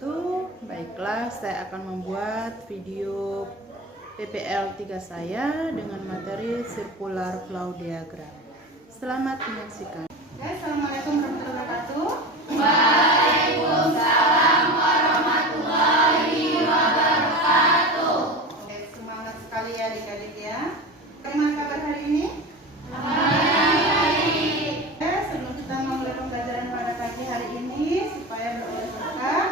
wabarakatuh. Baiklah, saya akan membuat video PPL 3 saya dengan materi circular flow diagram. Selamat menyaksikan. Assalamualaikum warahmatullahi wabarakatuh. Waalaikumsalam warahmatullahi wabarakatuh. Oke, semangat sekali ya adik-adik ya. Bagaimana kabar hari ini? Sebelum kita memulai pembelajaran pada pagi hari ini, supaya beroleh berkah,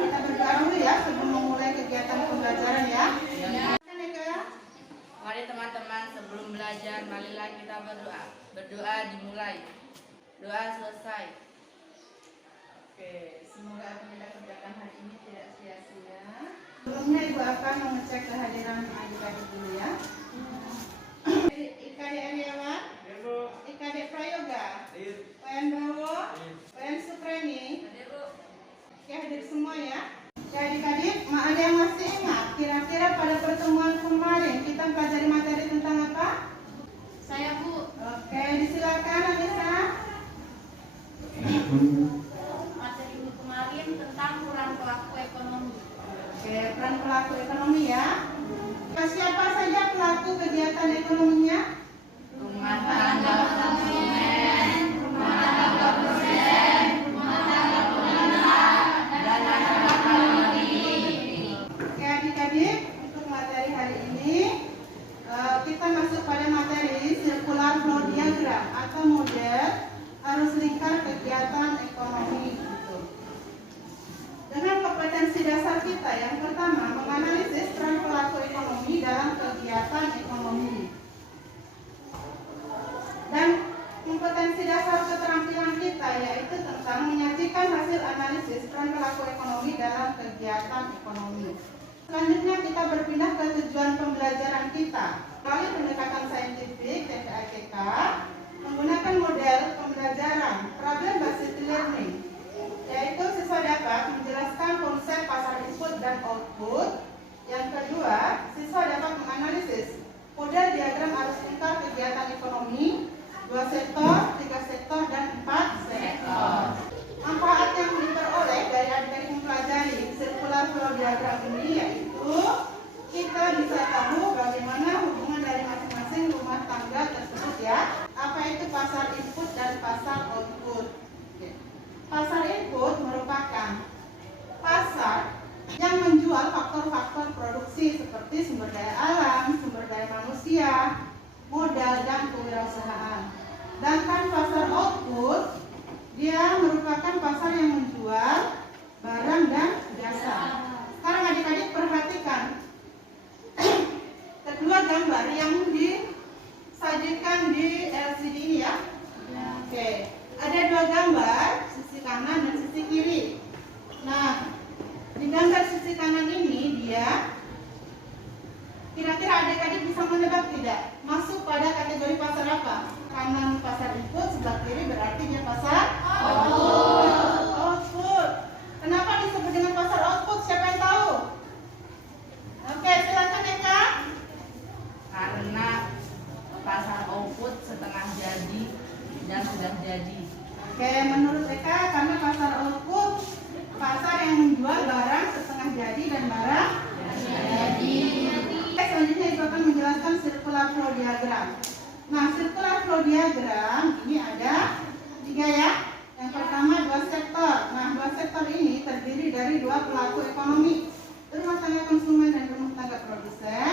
kita berdoa dulu ya sebelum memulai kegiatan pembelajaran ya. Mari teman-teman, sebelum belajar, marilah kita berdoa. Berdoa dimulai, doa selesai. Oke, semoga apa yang kita kerjakan hari ini tidak sia-sia. Sebelumnya Ibu akan mengecek kehadiran adik-adik dulu ya. IKD Aryawan, IKD Prayoga, UN Bawo, UN Supreni, oke, hadir semua ya. Ya adik-adik, ada yang masih ingat kira-kira pada pertemuan kemarin kita pelajari materi tentang apa? Saya Bu. Oke, disilakan Anissa. Materi kemarin tentang peran pelaku ekonomi. Oke, peran pelaku ekonomi ya. Siapa saja pelaku kegiatan ekonominya? Rumah tangga konsumen, rumah tangga produsen, rumah tangga pemerintah, dan masyarakat mandiri. Oke adik-adik, untuk materi hari ini kita masuk pada materi circular flow diagram atau model arus lingkar kegiatan ekonomi. Dengan kompetensi dasar kita yang pertama menganalisis peran pelaku ekonomi dalam kegiatan ekonomi. Dan kompetensi dasar keterampilan kita yaitu tentang menyajikan hasil analisis peran pelaku ekonomi dalam kegiatan ekonomi. Selanjutnya kita berpindah ke tujuan pembelajaran kita melalui pendekatan saintifik TPAKK menggunakan model pembelajaran problem based learning, yaitu siswa dapat menjelaskan konsep pasar input dan output. Yang kedua, siswa dapat menganalisis model diagram arus lingkar kegiatan ekonomi 2 sektor, 3 sektor, dan 4 sektor. Manfaat yang diperoleh dari adik-adik mempelajari circular flow diagram ini yaitu kita bisa tahu bagaimana hubungan dari masing-masing rumah tangga tersebut ya. Apa itu pasar input dan pasar output? Pasar input merupakan pasar yang menjual faktor-faktor produksi seperti sumber daya alam, sumber daya manusia, modal, dan kewirausahaan. Sedangkan pasar output dia merupakan pasar yang menjual barang dan jasa. Sekarang adik-adik perhatikan kedua gambar yang disajikan di LCD ini ya. Oke, ada dua gambar, sisi kanan dan sisi kiri. Nah, di gambar sisi kanan ini dia kira-kira adik-adik bisa menebak tidak masuk pada kategori pasar apa? Kanan pasar input, sebelah kiri berarti dia pasar output. Kenapa disebut dengan pasar output? Siapa yang tahu? Oke, silakan Eka. Karena pasar output setengah jadi dan sudah jadi. Oke, menurut Eka karena pasar output pasar yang menjual barang setengah jadi dan barang jadi. Selanjutnya Ibu akan menjelaskan circular flow diagram. Nah, circular flow diagram ini ada 3 ya. Yang pertama 2 sektor. Nah, 2 sektor ini terdiri dari 2 pelaku ekonomi, rumah tangga konsumen dan rumah tangga produsen.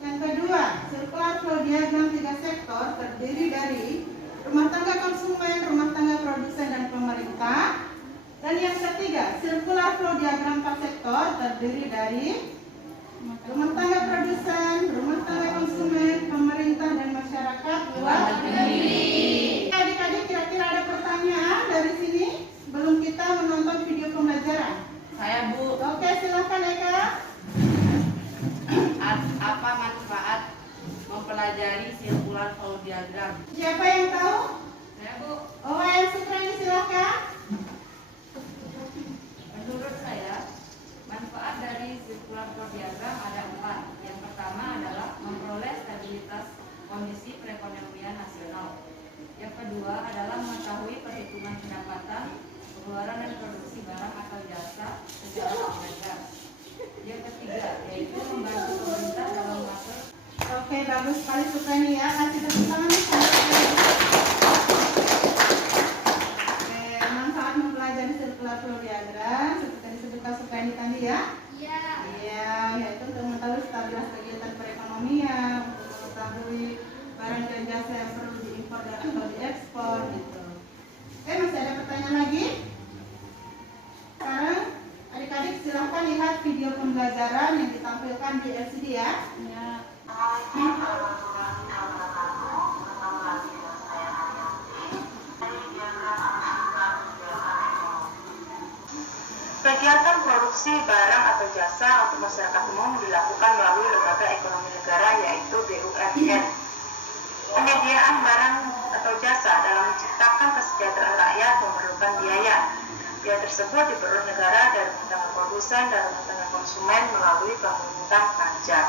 Yang kedua, circular flow diagram 3 sektor terdiri dari rumah tangga konsumen, rumah tangga produsen dan pemerintah. Dan yang ketiga, circular flow diagram 4 sektor terdiri dari rumah tangga produsen, rumah tangga konsumen, pemerintah dan masyarakat luar negeri. Adik-adik kira-kira ada pertanyaan dari sini sebelum kita menonton video pembelajaran? Saya Bu. Oke, silakan Eka. Apa manfaat mempelajari circular flow diagram? Siapa yang tahu? Saya Bu. Oh, yang Suprani silakan. Menurut saya, manfaat dari circular flow diagram ada 4. Yang pertama adalah memperoleh stabilitas kondisi perekonomian nasional. Yang kedua adalah mengetahui perhitungan pendapatan pengeluaran dan produksi barang atau jasa secara ilegal. Yang ketiga, yaitu membantu pemerintah dalam mengatur. Oke, bagus sekali Suprani ya. Kasih tepuk tangan nih. Oke, manfaat mempelajari sirkular flow diagram seperti disebutkan Suprani tadi ya. Iya. Iya, yaitu untuk mengetahui stabilitas kegiatan perekonomian, untuk mengetahui barang dan jasa yang perlu diimpor dan atau diekspor gitu. Oke, masih ada pertanyaan lagi? Sekarang adik-adik silahkan lihat video pembelajaran yang ditampilkan di LCD ya. Ya. Kegiatan produksi barang atau jasa untuk masyarakat umum dilakukan melalui lembaga ekonomi negara yaitu BUMN. Penyediaan barang atau jasa dalam menciptakan kesejahteraan rakyat memerlukan biaya. Biaya tersebut diperoleh negara dari rumah tangga produsen dan rumah tangga konsumen melalui pemungutan pajak.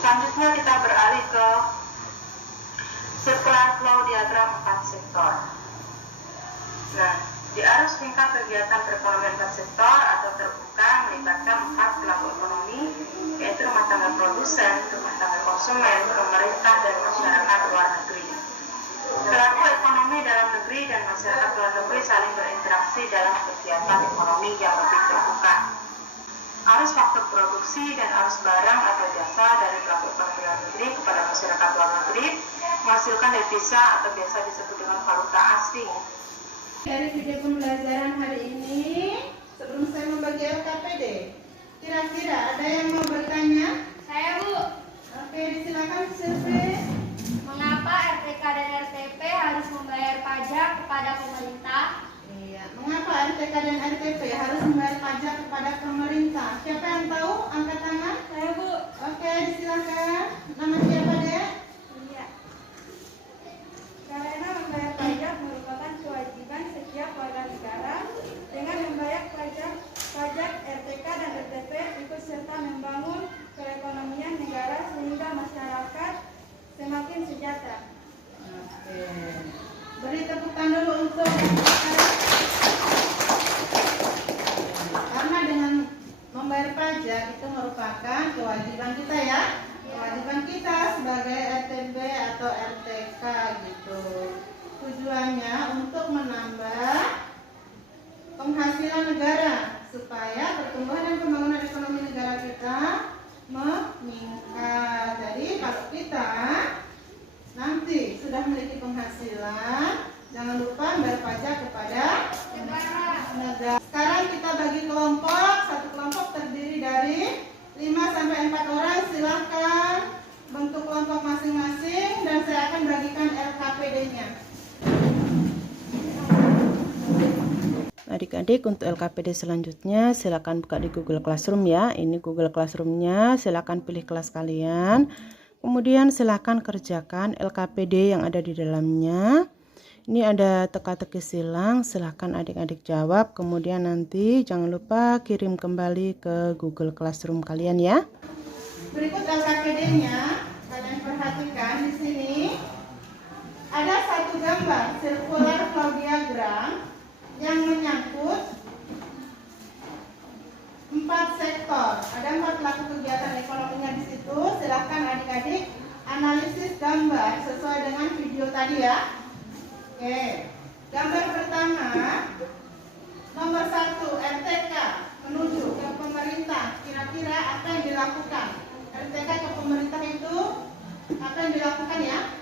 Selanjutnya kita beralih ke circular flow diagram 4 sektor. Nah, di arus lingkar kegiatan perekonomian 4 sektor atau terbuka melibatkan 4 pelaku ekonomi, yaitu rumah tangga produsen, rumah tangga konsumen, pemerintah, dan masyarakat luar negeri. Pelaku ekonomi dalam negeri dan masyarakat luar negeri saling berinteraksi dalam kegiatan ekonomi yang lebih terbuka. Arus faktor produksi dan arus barang atau jasa dari pelaku ekonomi luar negeri kepada masyarakat luar negeri menghasilkan devisa atau biasa disebut dengan valuta asing. Dari video pembelajaran hari ini, sebelum saya membagi LKPD, kira-kira ada yang mau bertanya? Saya, Bu. Oke, disilakan survei. Mengapa RTK dan RTP harus membayar pajak kepada pemerintah? Iya, mengapa RTK dan RTP harus membayar pajak kepada pemerintah? Siapa yang tahu? Angkat tangan. Saya, Bu. Oke, disilakan. Nama siapa, Dek? Iya. Karena membayar pajak merupakan kewajiban setiap warga negara. Dengan membayar pajak RTK dan RTP ikut serta membangun perekonomian negara sehingga masyarakat semakin sejahtera. Oke. Beri tepuk tangan dulu untuk karena dengan membayar pajak itu merupakan kewajiban kita ya. Kewajiban kita sebagai RTB atau RTK gitu. Tujuannya untuk menambah penghasilan negara supaya pertumbuhan dan pembangunan ekonomi negara kita meningkat. Jadi kalau kita nanti sudah memiliki penghasilan, jangan lupa bayar pajak kepada negara. Sekarang kita bagi kelompok, satu kelompok terdiri dari 5-4 orang. Silahkan bentuk kelompok masing-masing dan saya akan bagikan LKPD-nya. Adik-adik, untuk LKPD selanjutnya silakan buka di Google Classroom ya. Ini Google Classroom-nya, silakan pilih kelas kalian. Kemudian silakan kerjakan LKPD yang ada di dalamnya. Ini ada teka-teki silang, silakan adik-adik jawab. Kemudian nanti jangan lupa kirim kembali ke Google Classroom kalian ya. Berikut LKPD-nya, kalian perhatikan di sini ada satu gambar circular flow diagram yang menyangkut 4 sektor. Ada 4 pelaku kegiatan ekonominya di situ. Silahkan adik-adik analisis gambar sesuai dengan video tadi ya. Oke, gambar pertama nomor 1 RTK menuju ke pemerintah. Kira-kira apa yang dilakukan? RTK ke pemerintah itu apa yang dilakukan ya?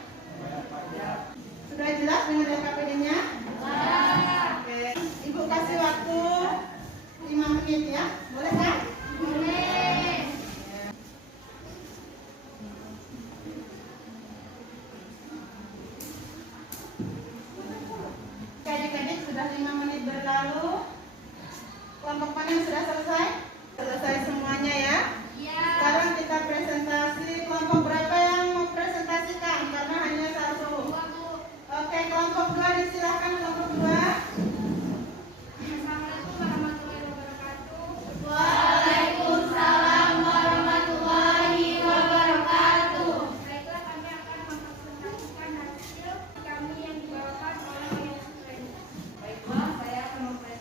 Sudah jelas dengan LKPD-nya? Oke, Ibu kasih waktu 5 menit ya, boleh kan? Boleh. Adik-adik sudah 5 menit berlalu. Kelompok mana yang sudah selesai? Selesai semuanya ya. Iya. Sekarang kita presentasi. Kelompok berapa yang mau presentasikan? Karena hanya satu. Oke, kelompok 2 disilakan kelompok 2. Assalamualaikum warahmatullahi wabarakatuh. Waalaikumsalam warahmatullahi wabarakatuh. Baiklah, kami akan mempresentasikan hasil kami yang dibawakan oleh Bapak Supreni. Baiklah, saya akan mempresentasikan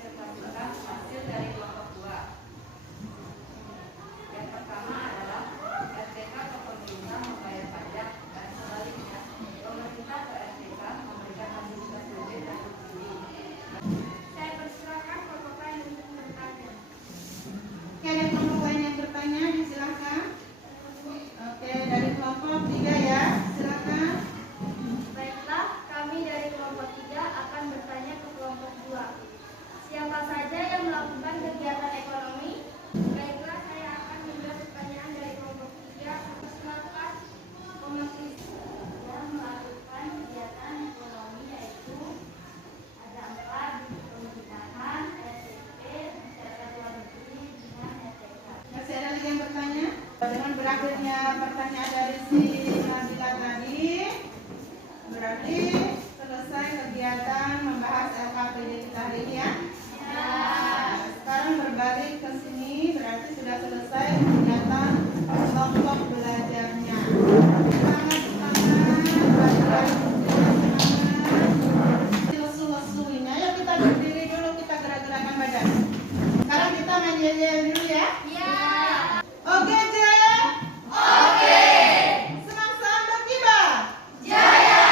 pertanyaan dari si Nabila tadi, berarti selesai kegiatan membahas LKPD kita hari ini ya. Sekarang berbalik ke sini, berarti sudah selesai kegiatan kelompok belajarnya. Semangat, lesu-lesuin. Ayo kita berdiri dulu, kita gerak-gerakan badan. Sekarang kita main yel-yel dulu ya. Oke, Jel. Oke. Senang sambut tiba. Jaya,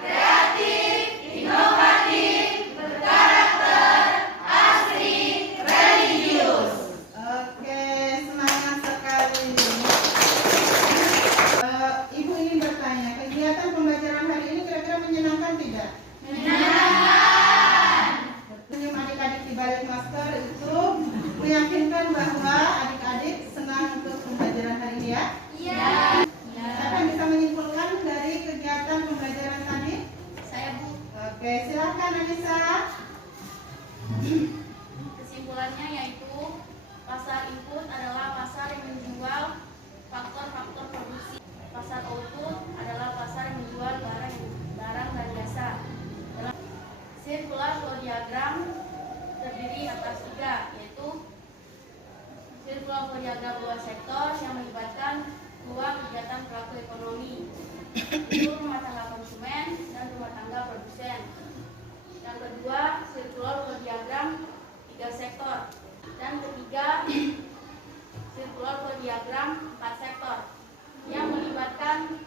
kreatif, inovatif, berkarakter, asri, religius. Oke, semangat sekali. Ibu ingin bertanya, kegiatan pembelajaran hari ini kira-kira menyenangkan tidak? Menyenangkan. Senyum adik-adik di balik masker itu meyakinkan bahwa adik-adik senang untuk pembelajaran hari ini ya? Iya. Siapa yang bisa menyimpulkan dari kegiatan pembelajaran tadi? Saya, Bu. Oke, silakan Anissa. Kesimpulannya yaitu pasar input adalah pasar yang menjual faktor-faktor produksi. Pasar output adalah pasar yang menjual barang dan jasa. Circular flow diagram terdiri atas 3, yaitu circular flow diagram 2 sektor yang melibatkan 2 kegiatan pelaku ekonomi, yaitu rumah tangga konsumen dan rumah tangga produsen. Yang kedua, circular flow diagram 3 sektor. Dan ketiga, circular flow diagram 4 sektor yang melibatkan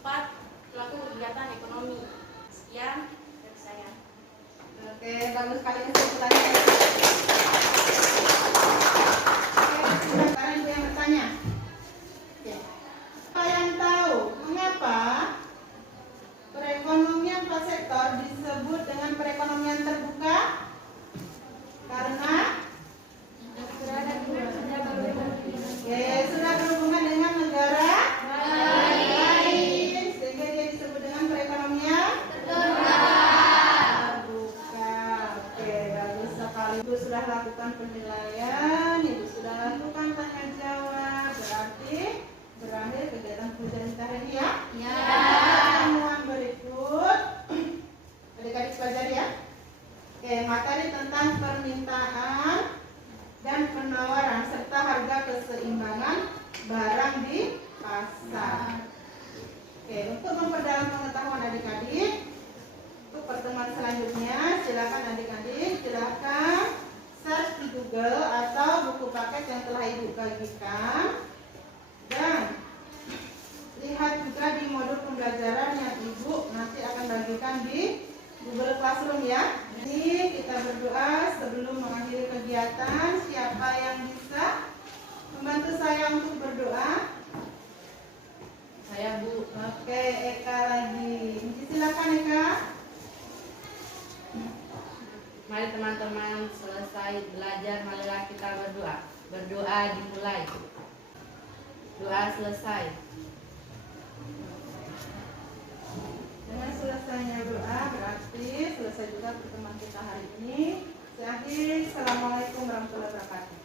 4 pelaku kegiatan ekonomi. Sekian dari saya. Oke, bagus sekali kesimpulannya. Oke, sekarang ibu yang bertanya. Apa yang tahu mengapa perekonomian 4 sektor disebut dengan perekonomian terbuka? Karena sudah berhubungan dengan negara lain, sehingga dia disebut dengan perekonomian terbuka. Oke, bagus sekali. Ibu sudah lakukan penilaian, ibu sudah lakukan tanya jawab, berarti berakhir kegiatan pembelajaran kita hari ini ya. Pertemuan berikut, adik-adik pelajari ya. Oke, materi tentang permintaan dan penawaran serta harga keseimbangan barang di pasar. Oke, untuk memperdalam pengetahuan adik-adik, untuk pertemuan selanjutnya silakan adik-adik search di Google atau buku paket yang telah ibu bagikan, dan lihat juga di modul pembelajaran yang ibu nanti akan bagikan di Google Classroom ya. Ini kita berdoa sebelum mengakhiri kegiatan. Siapa yang bisa membantu saya untuk berdoa? Saya, Bu. Oke, Eka lagi. Silakan Eka. Mari teman-teman, selesai belajar, marilah kita berdoa. Berdoa dimulai. Doa selesai. Dengan selesainya doa berarti selesai juga pertemuan kita hari ini. Saya akhiri. Assalamualaikum warahmatullahi wabarakatuh.